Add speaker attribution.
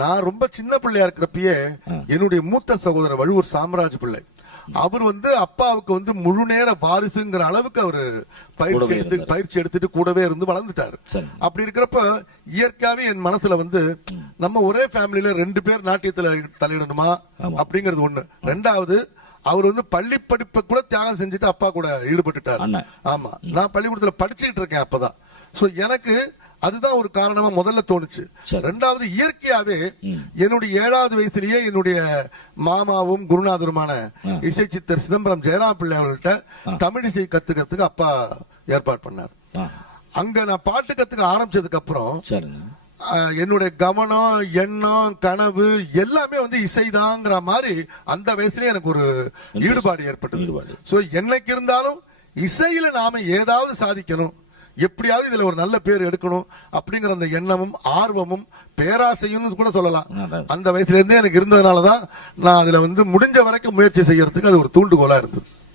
Speaker 1: நான் ரொம்ப சின்ன பிள்ளையா இருக்கிறப்பயே என்னுடைய மூத்த சகோதரர் வழுவூர் சாம்ராஜ் பிள்ளை அவர் வந்து அப்பாவுக்கு வந்து முழு நேர பாரிசுங்கிற அளவுக்கு அவர் பயிற்சி எடுத்து பயிற்சி எடுத்துட்டு கூடவே இருந்து வளர்ந்துட்டாரு அப்படி இருக்கிறப்ப இயற்கையாவே என் மனசுல வந்து நம்ம ஒரே ஃபேமிலியில ரெண்டு பேர் நாட்டியத்துல தலையிடணுமா அப்படிங்கறது ஒண்ணு ரெண்டாவது அவர் வந்து பள்ளி படிப்பை கூட தியாகம் செஞ்சுட்டு அப்பா கூட ஈடுபட்டுட்டாரு ஆமா நான் பள்ளிக்கூடத்துல படிச்சுட்டு இருக்கேன் அப்பதான் சோ எனக்கு அதுதான் ஒரு காரணமா முதல்ல தோணுச்சு ரெண்டாவது இயற்கையாவே என்னுடைய ஏழாவது வயசுலயே என்னுடைய மாமாவும் குருநாதருமான இசை சித்தர் சிதம்பரம் ஜெயராம் பிள்ளை அவர்கள்ட்ட தமிழ் இசை கத்துக்கிறதுக்கு அப்பா ஏற்பாடு பண்ணார் அங்க நான் பாட்டு கத்துக்க ஆரம்பிச்சதுக்கு அப்புறம் என்னுடைய கவனம் எண்ணம் கனவு எல்லாமே வந்து இசைதாங்கிற மாதிரி அந்த வயசுலயே எனக்கு ஒரு ஈடுபாடு ஏற்பட்டது சோ என்னைக்கு இருந்தாலும் இசையில நாம ஏதாவது சாதிக்கணும் எப்படியாவது இதுல ஒரு நல்ல பேர் எடுக்கணும் அப்படிங்கிற அந்த எண்ணமும் ஆர்வமும் பேராசையும் கூட சொல்லலாம் அந்த வயசுல இருந்தே எனக்கு இருந்ததுனாலதான் நான் அதுல வந்து முடிஞ்ச வரைக்கும் முயற்சி செய்யறதுக்கு அது ஒரு தூண்டுகோலா இருந்தது